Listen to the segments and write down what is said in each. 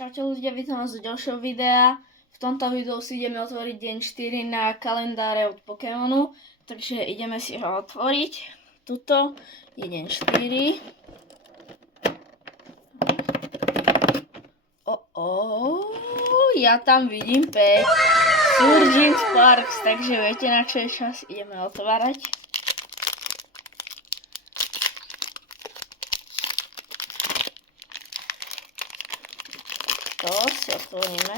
Čaute ľudia, vítam vás do ďalšieho videa. V tomto videu si ideme otvoriť deň 4 na kalendáre od Pokémonu. Takže ideme si ho otvoriť. Tuto je deň 4. Ja tam vidím 5. Surging Sparks, takže viete na čo je čas, ideme otvárať. To si otvoríme.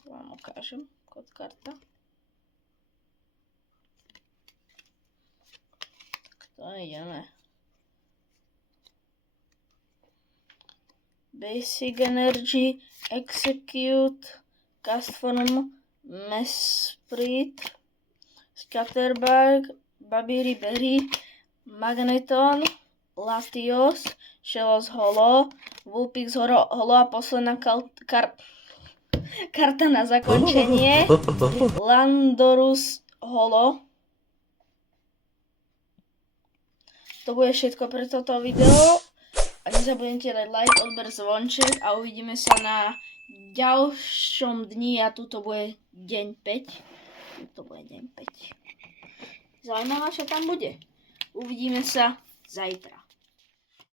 To vám ukážem, kód karta. To ideme. Basic Energy, Execute, Castform, Mesprit, Scatterbug, Babiri Berry, Magneton, Latios, Shellos Holo, Vulpix Holo a posledná karta na zakončenie, Landorus Holo. To bude všetko pre toto video. A nezabudnite dať like, odber, zvonček a uvidíme sa na ďalšom dni a tuto bude deň 5. Zaujímavé, čo tam bude. Uvidíme sa zajtra.